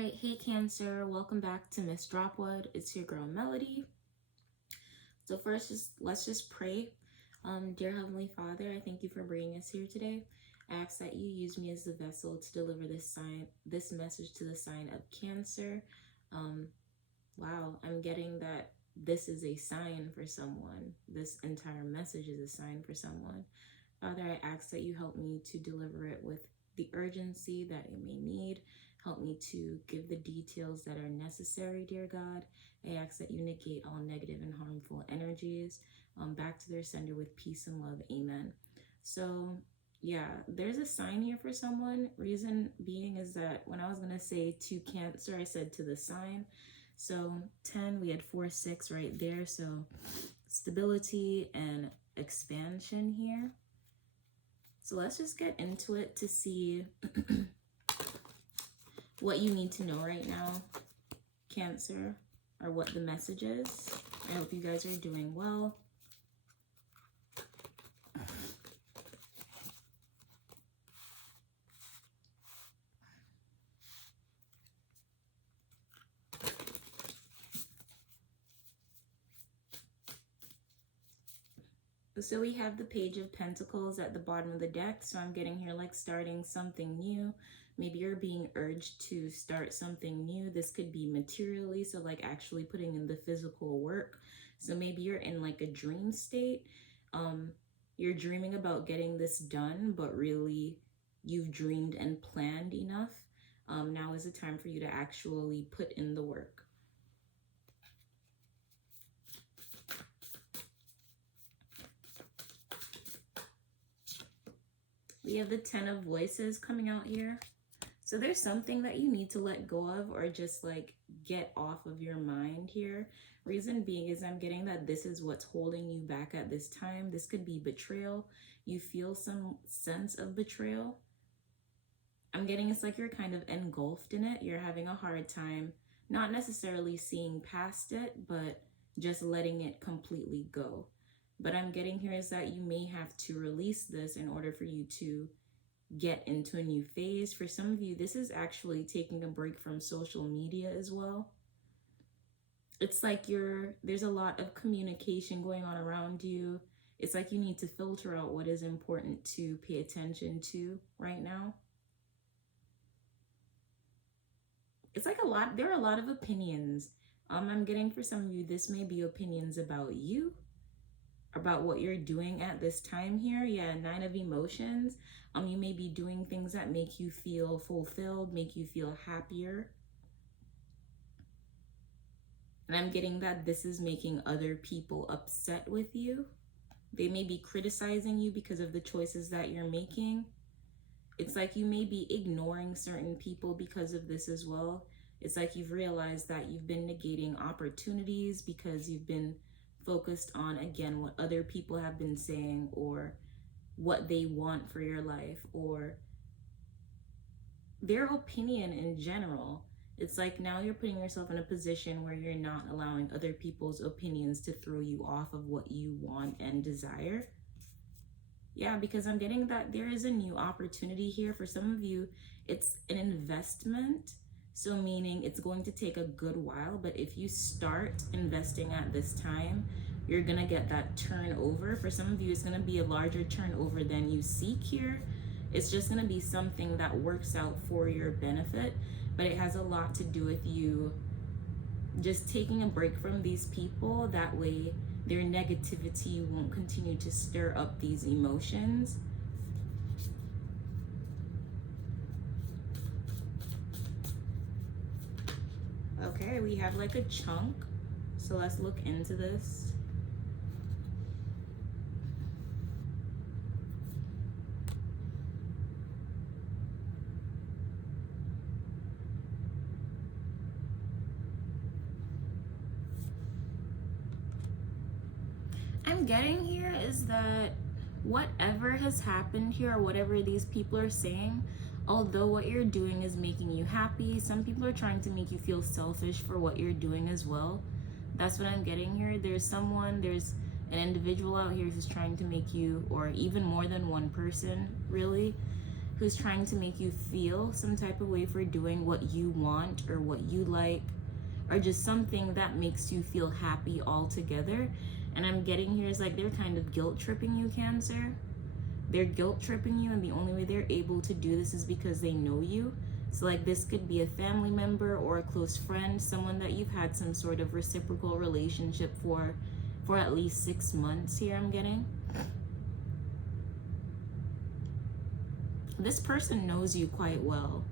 right, hey Cancer, welcome back to Miss Dropwood. It's your girl Melody. So first, let's just pray. Dear Heavenly Father, I thank you for bringing us here today. I ask that you use me as the vessel to deliver this message to the sign of Cancer. Wow, I'm getting that this is a sign for someone. This entire message is a sign for someone. Father, I ask that you help me to deliver it with the urgency that it may need. Help me to give the details that are necessary, dear God. I ask that you negate all negative and harmful energies back to their sender with peace and love. Amen. So, yeah, there's a sign here for someone. Reason being is that when I was going to say to Cancer, I said to the sign. So 10, we had 4, 6 right there. So stability and expansion here. So let's just get into it to see what you need to know right now, Cancer, or what the message is. I hope you guys are doing well. So we have the Page of Pentacles at the bottom of the deck. So I'm getting here like starting something new. Maybe you're being urged to start something new. This could be materially, so like actually putting in the physical work. So maybe you're in like a dream state. You're dreaming about getting this done, but really you've dreamed and planned enough. Now is the time for you to actually put in the work. We have the 10 of Voices coming out here. So there's something that you need to let go of or just like get off of your mind here. Reason being is I'm getting that this is what's holding you back at this time. This could be betrayal. You feel some sense of betrayal. I'm getting it's like you're kind of engulfed in it. You're having a hard time, not necessarily seeing past it, but just letting it completely go. But I'm getting here is that you may have to release this in order for you to get into a new phase. For some of you, this is actually taking a break from social media as well. It's like there's a lot of communication going on around you. It's like you need to filter out what is important to pay attention to right now. It's like there are a lot of opinions. I'm getting for some of you, this may be opinions about you, about what you're doing at this time here. Yeah, 9 of Emotions. You may be doing things that make you feel fulfilled, make you feel happier. And I'm getting that this is making other people upset with you. They may be criticizing you because of the choices that you're making. It's like you may be ignoring certain people because of this as well. It's like you've realized that you've been negating opportunities because you've been focused on, again, what other people have been saying or what they want for your life or their opinion in general. It's like now you're putting yourself in a position where you're not allowing other people's opinions to throw you off of what you want and desire. Yeah, because I'm getting that there is a new opportunity here. For some of you, it's an investment. So meaning it's going to take a good while, but if you start investing at this time, you're gonna get that turnover. For some of you, it's gonna be a larger turnover than you seek here. It's just gonna be something that works out for your benefit, but it has a lot to do with you just taking a break from these people. That way their negativity won't continue to stir up these emotions. Okay, we have like a chunk. So let's look into this. I'm getting here is that whatever has happened here, or whatever these people are saying, although what you're doing is making you happy, some people are trying to make you feel selfish for what you're doing as well. That's what I'm getting here. There's an individual out here who's trying to make you, or even more than one person really, who's trying to make you feel some type of way for doing what you want or what you like, or just something that makes you feel happy altogether. And I'm getting here is like they're kind of guilt tripping you, Cancer. They're guilt tripping you, and the only way they're able to do this is because they know you. So like this could be a family member or a close friend, someone that you've had some sort of reciprocal relationship for at least 6 months here, I'm getting. This person knows you quite well.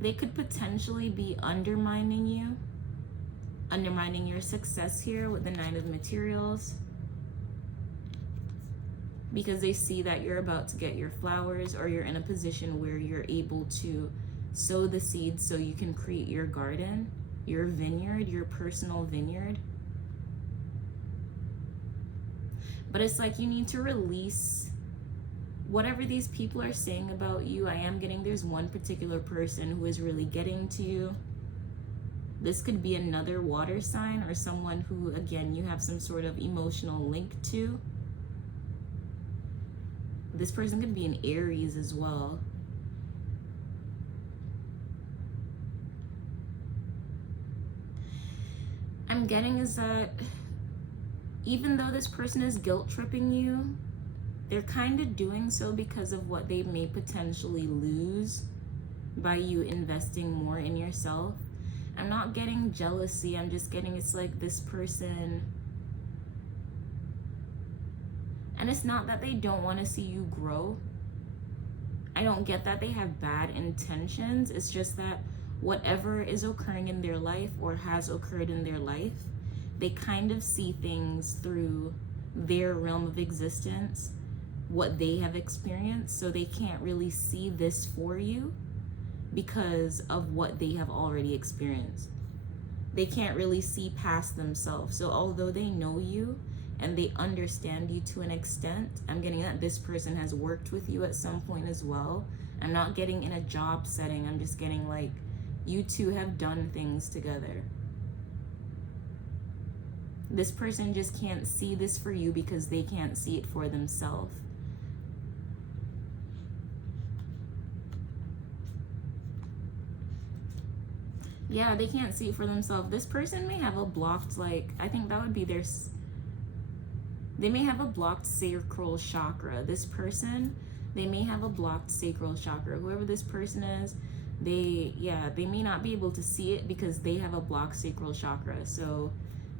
They could potentially be undermining you, undermining your success here with the Nine of Materials, because they see that you're about to get your flowers, or you're in a position where you're able to sow the seeds so you can create your garden, your vineyard, your personal vineyard. But it's like you need to release whatever these people are saying about you. I am getting there's one particular person who is really getting to you. This could be another water sign, or someone who, again, you have some sort of emotional link to. This person could be an Aries as well. I'm getting is that even though this person is guilt tripping you, they're kind of doing so because of what they may potentially lose by you investing more in yourself. I'm not getting jealousy. I'm just getting it's like this person, and it's not that they don't want to see you grow. I don't get that they have bad intentions. It's just that whatever is occurring in their life or has occurred in their life, they kind of see things through their realm of existence, what they have experienced, so they can't really see this for you because of what they have already experienced. They can't really see past themselves. So although they know you and they understand you to an extent, I'm getting that this person has worked with you at some point as well. I'm not getting in a job setting. I'm just getting like you two have done things together. This person just can't see this for you because they can't see it for themselves. Yeah, they can't see it for themselves. This person may have a blocked, like, I think that would be their, they may have a blocked sacral chakra. This person, they may have a blocked sacral chakra. Whoever this person is, they may not be able to see it because they have a blocked sacral chakra. So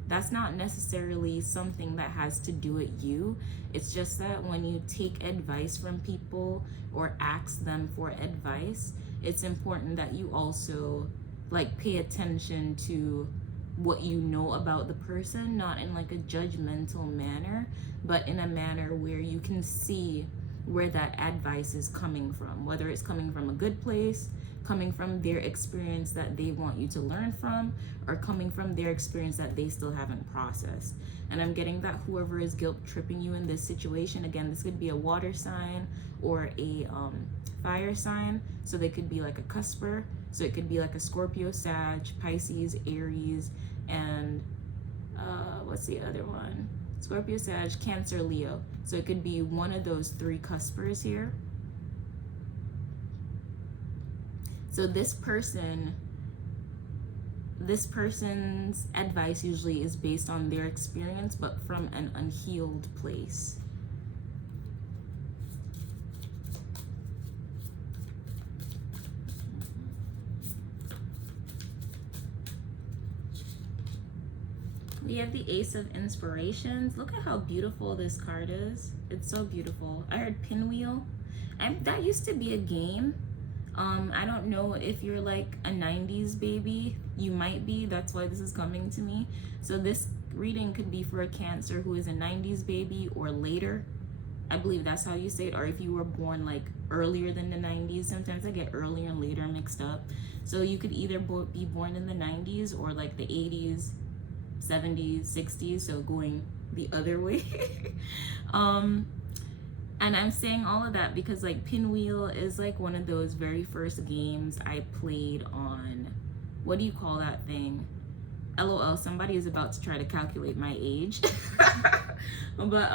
that's not necessarily something that has to do with you. It's just that when you take advice from people or ask them for advice, it's important that you also like pay attention to what you know about the person, not in like a judgmental manner, but in a manner where you can see where that advice is coming from, whether it's coming from a good place, coming from their experience that they want you to learn from, or coming from their experience that they still haven't processed. And I'm getting that whoever is guilt tripping you in this situation, again, this could be a water sign or a fire sign. So they could be like a cusper. So it could be like a Scorpio, Sag, Pisces, Aries, and what's the other one? Scorpio, Sag, Cancer, Leo. So it could be one of those three cuspers here. So this person's advice usually is based on their experience, but from an unhealed place. We have the Ace of Inspirations. Look at how beautiful this card is. It's so beautiful. I heard Pinwheel. That used to be a game. I don't know if you're like a 90s baby. You might be. That's why this is coming to me. So this reading could be for a Cancer who is a 90s baby or later. I believe that's how you say it. Or if you were born like earlier than the 90s. Sometimes I get earlier and later mixed up. So you could either be born in the 90s or like the 80s, 70s, 60s, so going the other way. And I'm saying all of that because like Pinwheel is like one of those very first games I played on, what do you call that thing? LOL, somebody is about to try to calculate my age. But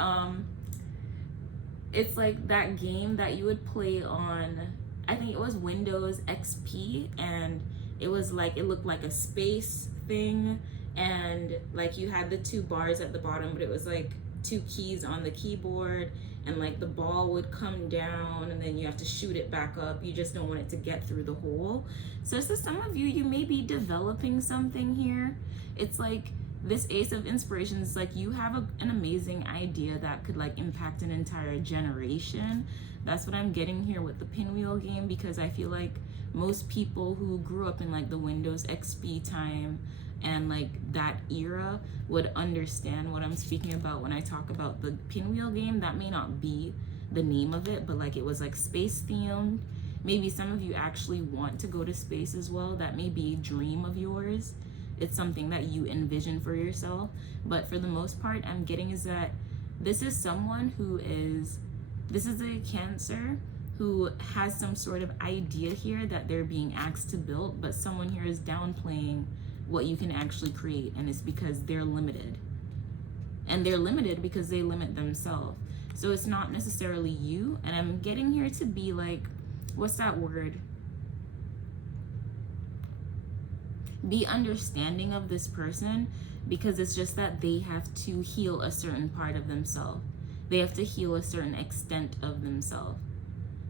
It's like that game that you would play on, I think it was Windows XP, and it was like, it looked like a space thing, and like you had the two bars at the bottom, but it was like two keys on the keyboard, and like the ball would come down and then you have to shoot it back up. You just don't want it to get through the hole. So some of you, you may be developing something here. It's like this Ace of Inspirations, like you have an amazing idea that could like impact an entire generation. That's what I'm getting here with the Pinwheel game, because I feel like most people who grew up in like the Windows XP time and like that era would understand what I'm speaking about when I talk about the Pinwheel game. That may not be the name of it, but like it was like space themed. Maybe some of you actually want to go to space as well. That may be a dream of yours. It's something that you envision for yourself. But for the most part, I'm getting is that this is someone this is a Cancer who has some sort of idea here that they're being asked to build, but someone here is downplaying what you can actually create, and it's because they're limited. And they're limited because they limit themselves. So it's not necessarily you, and I'm getting here to be like, what's that word? Be understanding of this person, because it's just that they have to heal a certain part of themselves. They have to heal a certain extent of themselves.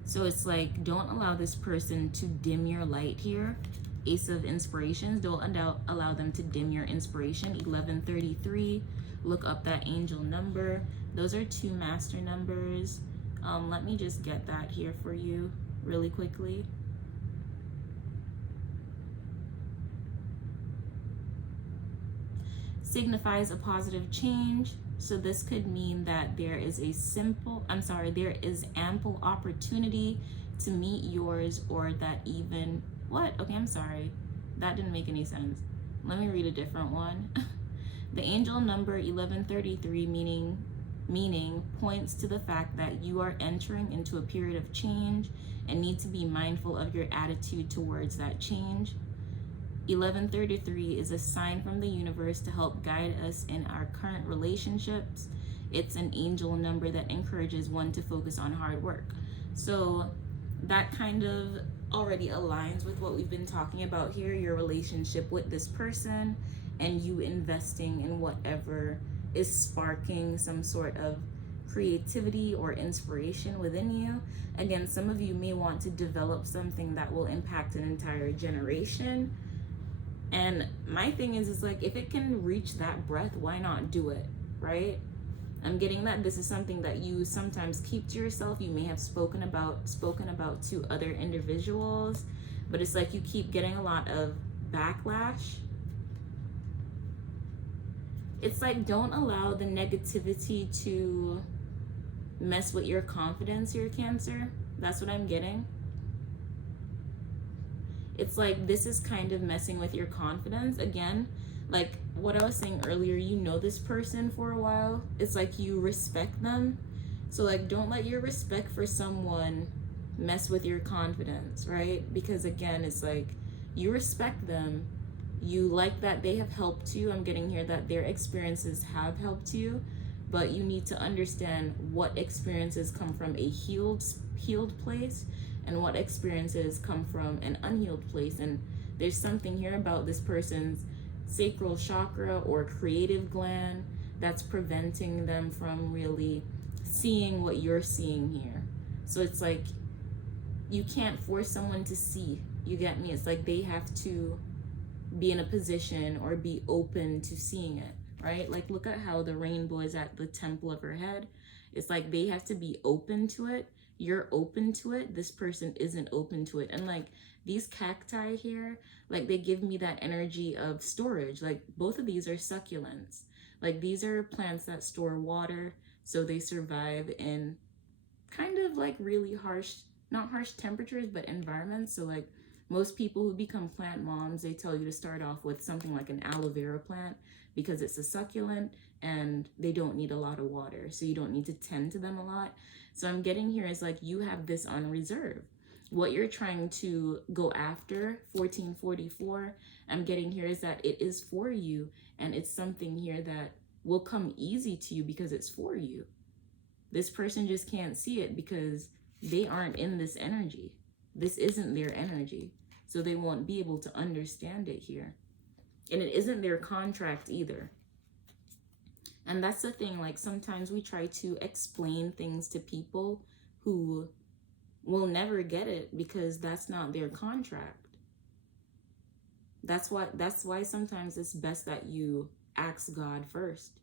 So it's like, don't allow this person to dim your light here. Ace of Inspirations, don't allow them to dim your inspiration. 1133, look up that angel number. Those are two master numbers. Let me just get that here for you really quickly. Signifies a positive change. So this could mean that there is there is ample opportunity to meet yours, or that even, okay, I'm sorry. That didn't make any sense. Let me read a different one. The angel number 1133, meaning points to the fact that you are entering into a period of change and need to be mindful of your attitude towards that change. 1133 is a sign from the universe to help guide us in our current relationships. It's an angel number that encourages one to focus on hard work. So that kind of already aligns with what we've been talking about here, your relationship with this person and you investing in whatever is sparking some sort of creativity or inspiration within you. Again, some of you may want to develop something that will impact an entire generation. And my thing is like, if it can reach that breadth, why not do it, right? I'm getting that this is something that you sometimes keep to yourself. You may have spoken about to other individuals, but it's like you keep getting a lot of backlash. It's like, don't allow the negativity to mess with your confidence here, Cancer. That's what I'm getting. It's like this is kind of messing with your confidence. Again, like what I was saying earlier, you know this person for a while. It's like you respect them. So like, don't let your respect for someone mess with your confidence, right? Because again, it's like you respect them. You like that they have helped you. I'm getting here that their experiences have helped you, but you need to understand what experiences come from a healed place and what experiences come from an unhealed place. And there's something here about this person's sacral chakra or creative gland that's preventing them from really seeing what you're seeing here. So it's like, you can't force someone to see, you get me? It's like they have to be in a position or be open to seeing it, right? Like look at how the rainbow is at the temple of her head. It's like they have to be open to it. You're open to it. This person isn't open to it. And like these cacti here, like they give me that energy of storage. Like both of these are succulents. Like these are plants that store water, so they survive in kind of like really harsh, not harsh temperatures, but environments. So like most people who become plant moms, they tell you to start off with something like an aloe vera plant because it's a succulent and they don't need a lot of water. So you don't need to tend to them a lot. So I'm getting here is like you have this on reserve. What you're trying to go after, 1444, I'm getting here is that it is for you, and it's something here that will come easy to you because it's for you. This person just can't see it because they aren't in this energy. This isn't their energy. So they won't be able to understand it here. And it isn't their contract either. And that's the thing, like sometimes we try to explain things to people who will never get it because that's not their contract. That's why sometimes it's best that you ask God first,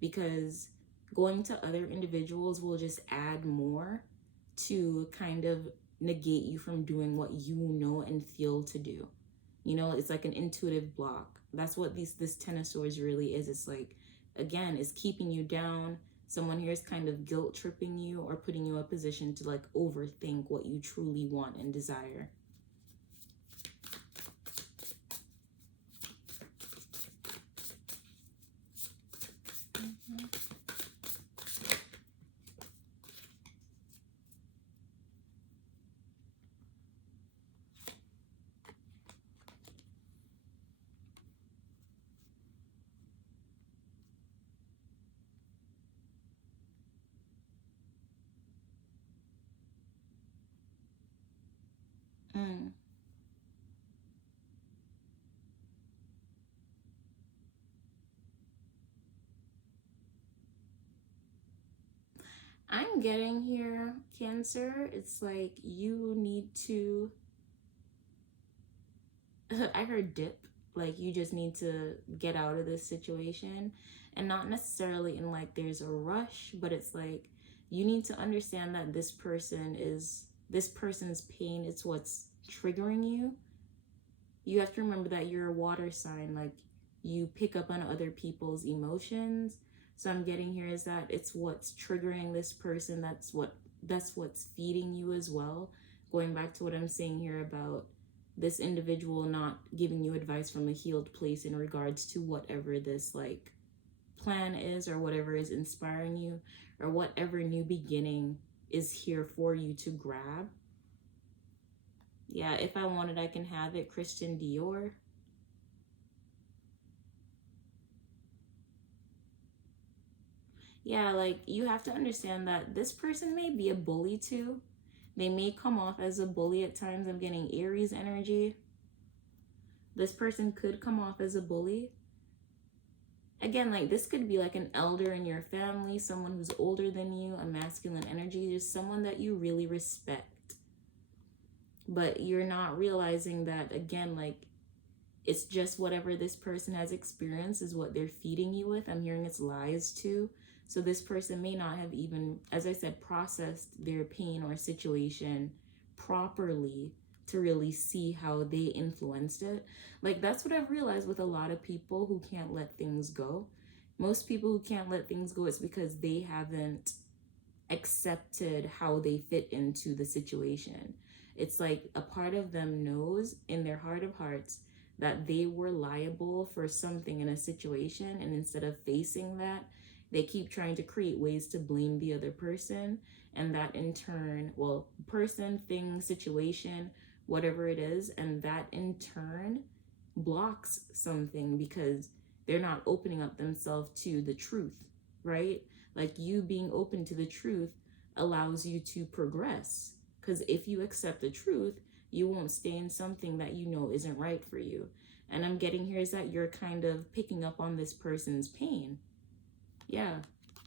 because going to other individuals will just add more to kind of negate you from doing what you know and feel to do. You know, it's like an intuitive block. That's what this Ten of Swords really is. It's like, again, it's keeping you down. Someone here is kind of guilt tripping you or putting you in a position to like overthink what you truly want and desire. Mm. I'm getting here, Cancer. It's like you need to, I heard dip. Like you just need to get out of this situation, and not necessarily in like there's a rush, but it's like you need to understand that this person's pain is what's triggering you. You have to remember that you're a water sign, like you pick up on other people's emotions. So I'm getting here is that it's what's triggering this person, that's what's feeding you as well. Going back to what I'm saying here about this individual not giving you advice from a healed place in regards to whatever this like plan is, or whatever is inspiring you, or whatever new beginning is here for you to grab. Yeah, if I want it, I can have it. Christian Dior. Yeah, like you have to understand that this person may be a bully too. They may come off as a bully at times. I'm getting Aries energy. This person could come off as a bully. Again, like this could be like an elder in your family, someone who's older than you, a masculine energy, just someone that you really respect. But you're not realizing that, again, like it's just whatever this person has experienced is what they're feeding you with. I'm hearing it's lies too. So this person may not have even, as I said, processed their pain or situation properly to really see how they influenced it. Like that's what I've realized with a lot of people who can't let things go. Most people who can't let things go, it's because they haven't accepted how they fit into the situation. It's like a part of them knows in their heart of hearts that they were liable for something in a situation, and instead of facing that, they keep trying to create ways to blame the other person, and that in turn, well, person, thing, situation, whatever it is, and that in turn blocks something because they're not opening up themselves to the truth, right? Like you being open to the truth allows you to progress, because if you accept the truth, you won't stay in something that you know isn't right for you. And I'm getting here is that you're kind of picking up on this person's pain. Yeah,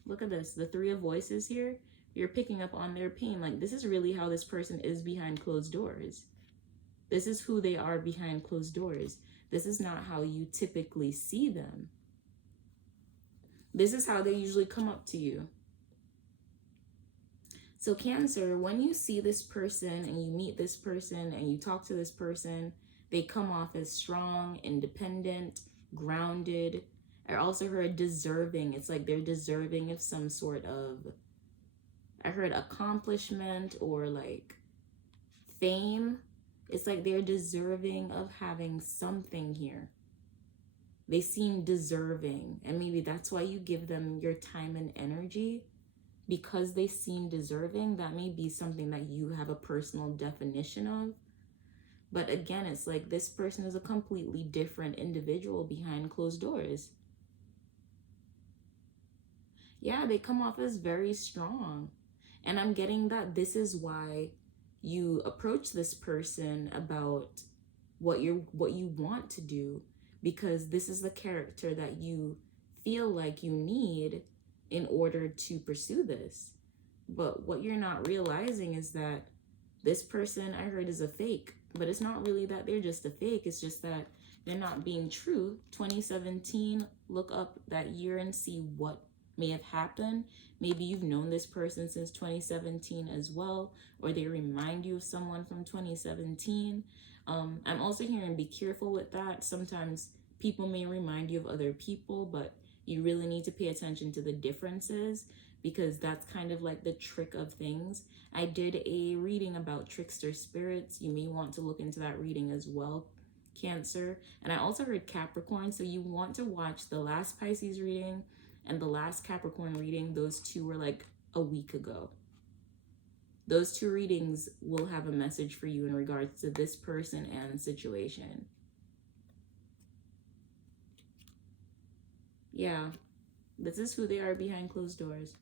look at this. The Three of Voices here. You're picking up on their pain. Like this is really how this person is behind closed doors. This is who they are behind closed doors. This is not how you typically see them. This is how they usually come up to you. So Cancer, when you see this person and you meet this person and you talk to this person, they come off as strong, independent, grounded. I also heard deserving. It's like they're deserving of some sort of, I heard accomplishment or like fame. It's like they're deserving of having something here. They seem deserving, and maybe that's why you give them your time and energy, because they seem deserving. That may be something that you have a personal definition of. But again, it's like this person is a completely different individual behind closed doors. Yeah, they come off as very strong. And I'm getting that this is why you approach this person about what you want to do, because this is the character that you feel like you need in order to pursue this. But what you're not realizing is that this person I heard is a fake, but it's not really that they're just a fake. It's just that they're not being true. 2017, look up that year and see what may have happened. Maybe you've known this person since 2017 as well, or they remind you of someone from 2017. I'm also hearing be careful with that. Sometimes people may remind you of other people, but you really need to pay attention to the differences, because that's kind of like the trick of things. I did a reading about trickster spirits. You may want to look into that reading as well, Cancer. And I also heard Capricorn, so you want to watch the last Pisces reading and the last Capricorn reading. Those two were like a week ago. Those two readings will have a message for you in regards to this person and situation. Yeah, this is who they are behind closed doors.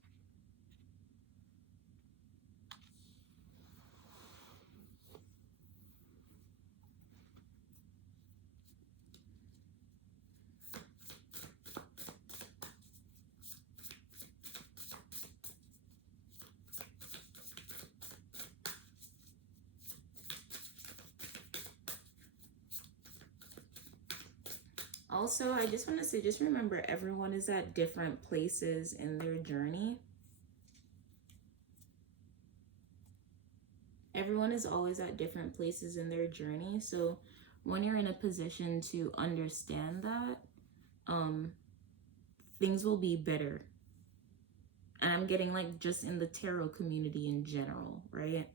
Also, I just want to say, just remember, everyone is at different places in their journey. Everyone is always at different places in their journey. So when you're in a position to understand that, things will be better. And I'm getting like just in the tarot community in general, right?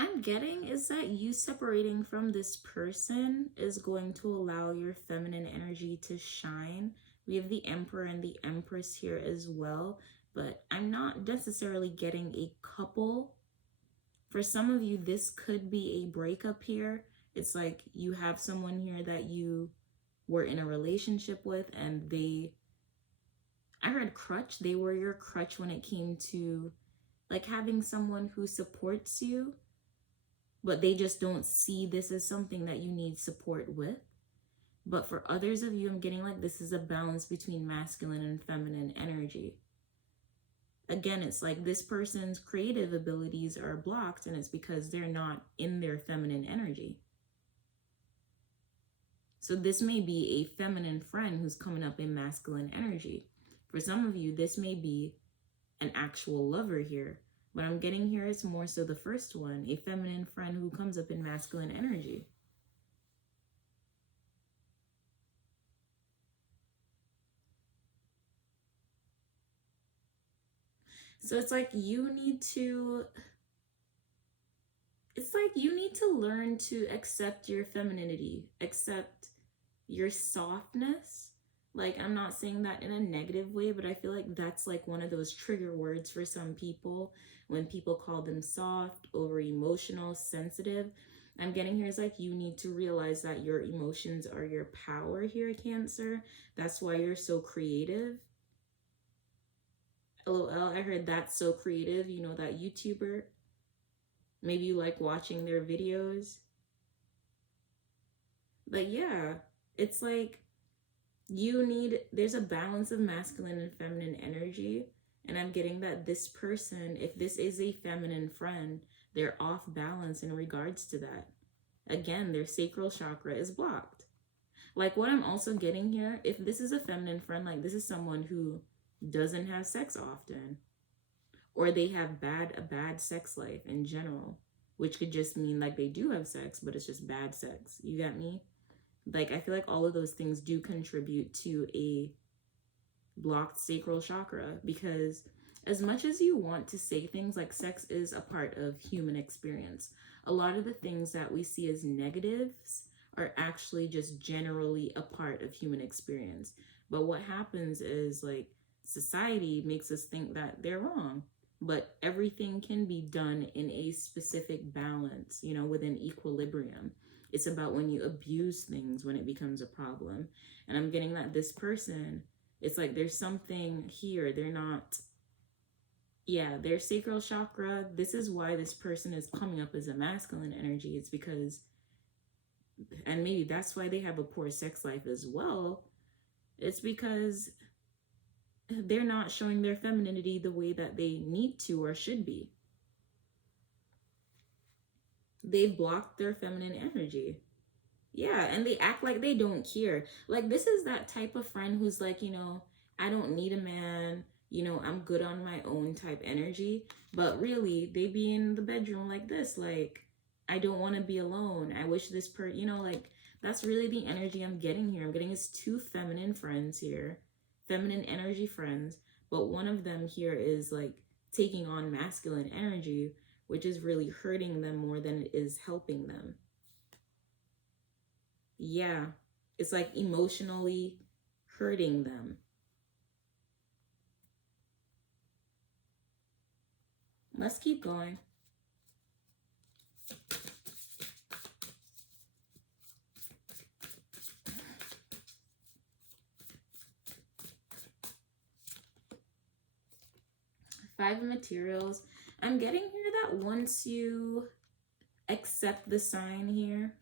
I'm getting is that you separating from this person is going to allow your feminine energy to shine. We have the Emperor and the Empress here as well, but I'm not necessarily getting a couple. For some of you, this could be a breakup here. It's like you have someone here that you were in a relationship with, and I heard crutch, they were your crutch when it came to like having someone who supports you, but they just don't see this as something that you need support with. But for others of you, I'm getting like this is a balance between masculine and feminine energy. Again, it's like this person's creative abilities are blocked, and it's because they're not in their feminine energy. So this may be a feminine friend who's coming up in masculine energy. For some of you, this may be an actual lover here. What I'm getting here is more so the first one, a feminine friend who comes up in masculine energy. So it's like you need to learn to accept your femininity, accept your softness. Like, I'm not saying that in a negative way, but I feel like that's like one of those trigger words for some people when people call them soft, over emotional, sensitive. I'm getting here is like you need to realize that your emotions are your power here, Cancer. That's why you're so creative. LOL, I heard that's so creative. You know that YouTuber? Maybe you like watching their videos. But yeah, it's like there's a balance of masculine and feminine energy. And I'm getting that this person, if this is a feminine friend, they're off balance in regards to that. Again, their sacral chakra is blocked. Like what I'm also getting here, if this is a feminine friend, like this is someone who doesn't have sex often, or they have a bad sex life in general, which could just mean like they do have sex, but it's just bad sex. You get me? Like I feel like all of those things do contribute to a blocked sacral chakra, because as much as you want to say things like sex is a part of human experience, a lot of the things that we see as negatives are actually just generally a part of human experience. But what happens is, like, society makes us think that they're wrong. But everything can be done in a specific balance, you know, within equilibrium. It's about when you abuse things when it becomes a problem. And I'm getting that this person, it's like there's something here. They're not, yeah, their sacral chakra. This is why this person is coming up as a masculine energy. It's because, and maybe that's why they have a poor sex life as well. It's because they're not showing their femininity the way that they need to or should be. They've blocked their feminine energy. Yeah, and they act like they don't care. Like, this is that type of friend who's like, you know, I don't need a man, you know, I'm good on my own type energy. But really, they be in the bedroom like this, like, I don't want to be alone. I wish this you know, like, that's really the energy I'm getting here. I'm getting his two feminine friends here, feminine energy friends, but one of them here is like taking on masculine energy, which is really hurting them more than it is helping them. Yeah, it's like emotionally hurting them. Let's keep going. Five of materials. I'm getting here that once you accept the sign here,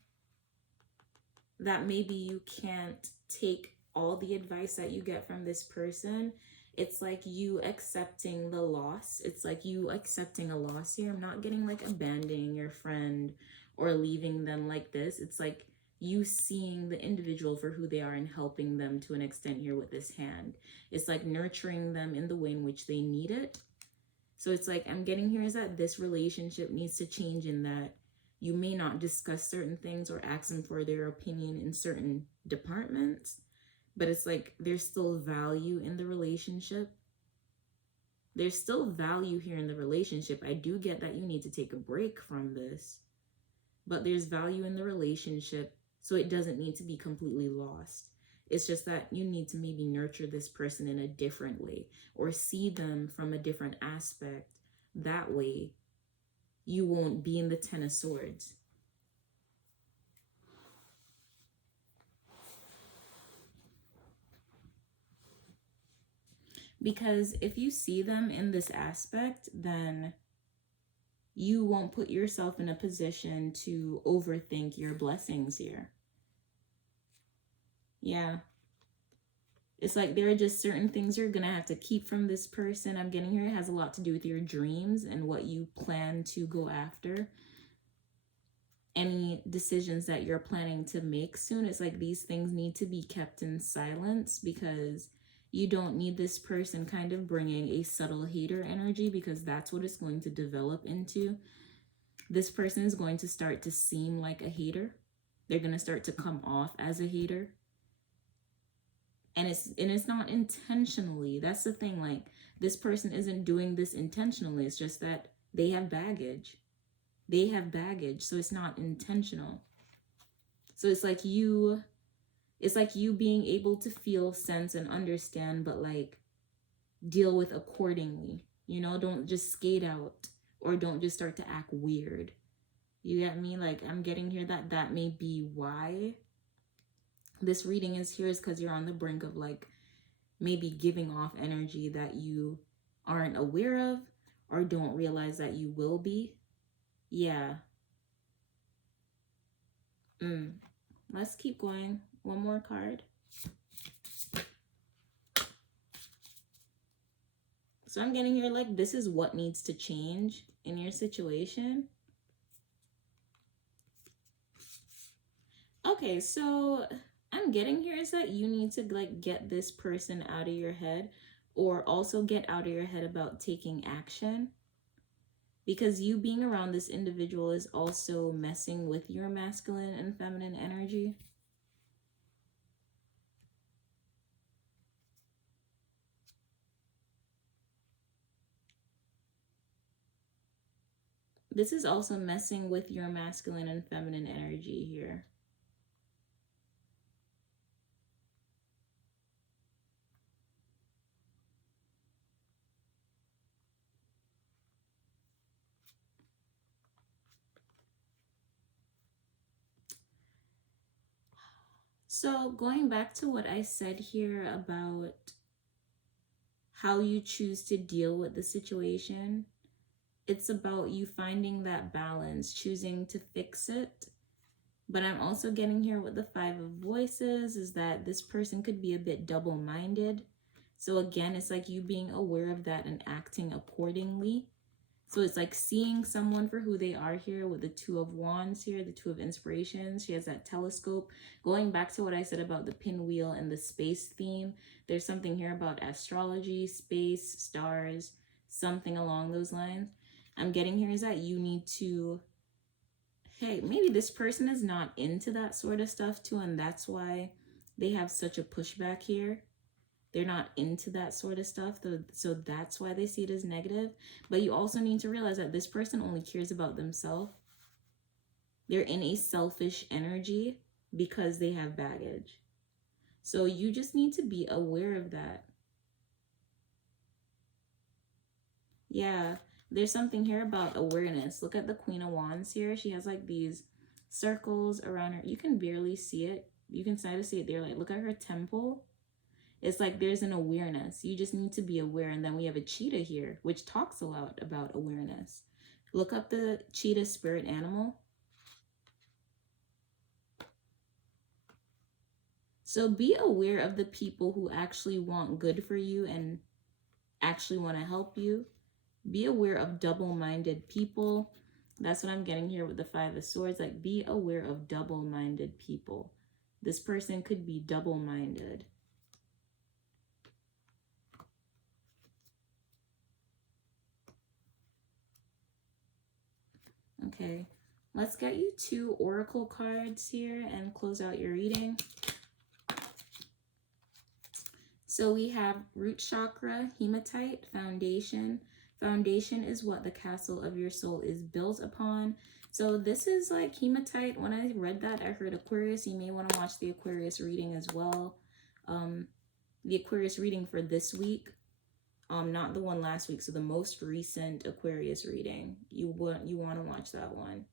that maybe you can't take all the advice that you get from this person. It's like you accepting the loss. It's like you accepting a loss here. I'm not getting like abandoning your friend or leaving them like this. It's like you seeing the individual for who they are and helping them to an extent here with this hand. It's like nurturing them in the way in which they need it. So it's like I'm getting here is that this relationship needs to change in that you may not discuss certain things or ask them for their opinion in certain departments, but it's like there's still value in the relationship. There's still value here in the relationship. I do get that you need to take a break from this, but there's value in the relationship, so it doesn't need to be completely lost. It's just that you need to maybe nurture this person in a different way or see them from a different aspect. That way, you won't be in the Ten of Swords. Because if you see them in this aspect, then you won't put yourself in a position to overthink your blessings here. Yeah. It's like there are just certain things you're going to have to keep from this person. I'm getting here, it has a lot to do with your dreams and what you plan to go after. Any decisions that you're planning to make soon, it's like these things need to be kept in silence because you don't need this person kind of bringing a subtle hater energy, because that's what it's going to develop into. This person is going to start to seem like a hater. They're going to start to come off as a hater. And it's not intentionally. That's the thing. Like, this person isn't doing this intentionally. It's just that they have baggage. They have baggage, so it's not intentional. So it's like you being able to feel, sense, and understand, but like deal with accordingly. You know, don't just skate out or don't just start to act weird. You get me? Like, I'm getting here that may be why this reading is here, is because you're on the brink of like maybe giving off energy that you aren't aware of or don't realize that you will be. Yeah. Let's keep going. One more card. So I'm getting here like this is what needs to change in your situation. Okay, so I'm getting here is that you need to like get this person out of your head, or also get out of your head about taking action. Because you being around this individual is also messing with your masculine and feminine energy. This is also messing with your masculine and feminine energy here. So going back to what I said here about how you choose to deal with the situation, it's about you finding that balance, choosing to fix it. But I'm also getting here with the Five of Voices is that this person could be a bit double-minded. So again, it's like you being aware of that and acting accordingly. So it's like seeing someone for who they are here with the Two of Wands here, the Two of Inspirations. She has that telescope. Going back to what I said about the pinwheel and the space theme, there's something here about astrology, space, stars, something along those lines. I'm getting here is that you need to, hey, maybe this person is not into that sort of stuff too, and that's why they have such a pushback here. They're not into that sort of stuff, so that's why they see it as negative. But you also need to realize that this person only cares about themselves. They're in a selfish energy because they have baggage. So you just need to be aware of that. Yeah, there's something here about awareness. Look at the Queen of Wands here. She has like these circles around her. You can barely see it. You can kind of see it there. Like, look at her temple. It's like there's an awareness. You just need to be aware. And then we have a cheetah here, which talks a lot about awareness. Look up the cheetah spirit animal. So be aware of the people who actually want good for you and actually want to help you. Be aware of double-minded people. That's what I'm getting here with the Five of Swords. Like, be aware of double-minded people. This person could be double-minded. Okay, let's get you 2 oracle cards here and close out your reading. So we have root chakra, hematite, foundation. Foundation is what the castle of your soul is built upon. So this is like hematite. When I read that, I heard Aquarius. You may want to watch the Aquarius reading as well. The Aquarius reading for this week. Not the one last week, so the most recent Aquarius reading. You want to watch that one.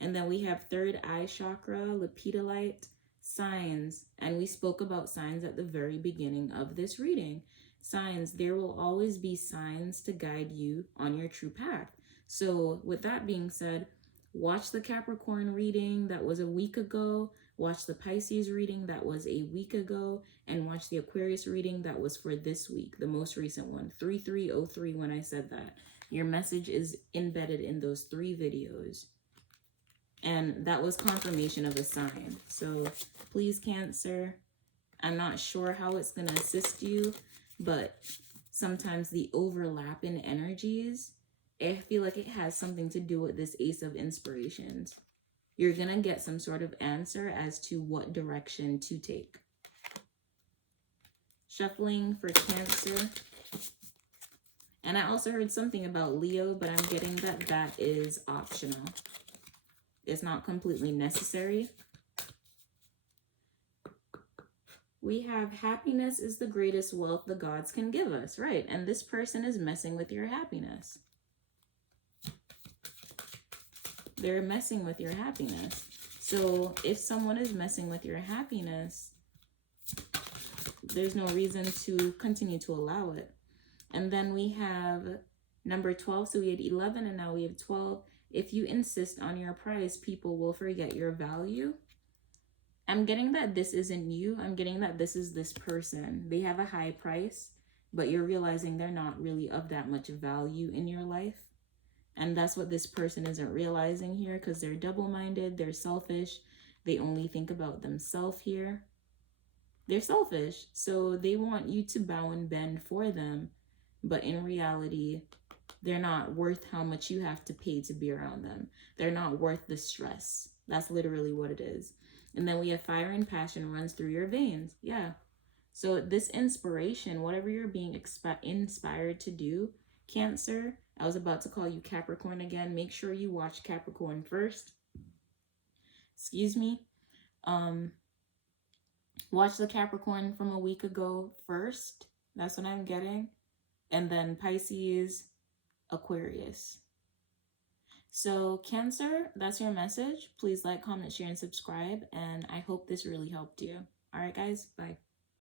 And then we have third eye chakra, lepidolite, signs. And we spoke about signs at the very beginning of this reading. Signs, there will always be signs to guide you on your true path. So with that being said, watch the Capricorn reading that was a week ago. Watch the Pisces reading that was a week ago, and watch the Aquarius reading that was for this week, the most recent one, 3303 when I said that. Your message is embedded in those 3 videos. And that was confirmation of a sign. So please, Cancer, I'm not sure how it's going to assist you, but sometimes the overlap in energies, I feel like it has something to do with this Ace of Inspirations. You're going to get some sort of answer as to what direction to take. Shuffling for Cancer. And I also heard something about Leo, but I'm getting that that is optional. It's not completely necessary. We have happiness is the greatest wealth the gods can give us, right? And this person is messing with your happiness. They're messing with your happiness. So if someone is messing with your happiness, there's no reason to continue to allow it. And then we have number 12. So we had 11 and now we have 12. If you insist on your price, people will forget your value. I'm getting that this isn't you. I'm getting that this is this person. They have a high price, but you're realizing they're not really of that much value in your life. And that's what this person isn't realizing here, because they're double-minded, they're selfish, they only think about themselves here. They're selfish, so they want you to bow and bend for them, but in reality, they're not worth how much you have to pay to be around them. They're not worth the stress. That's literally what it is. And then we have fire and passion runs through your veins. Yeah. So this inspiration, whatever you're being inspired to do, Cancer, I was about to call you Capricorn again. Make sure you watch Capricorn first. Excuse me. Watch the Capricorn from a week ago first. That's what I'm getting. And then Pisces, Aquarius. So Cancer, that's your message. Please like, comment, share, and subscribe. And I hope this really helped you. All right, guys. Bye.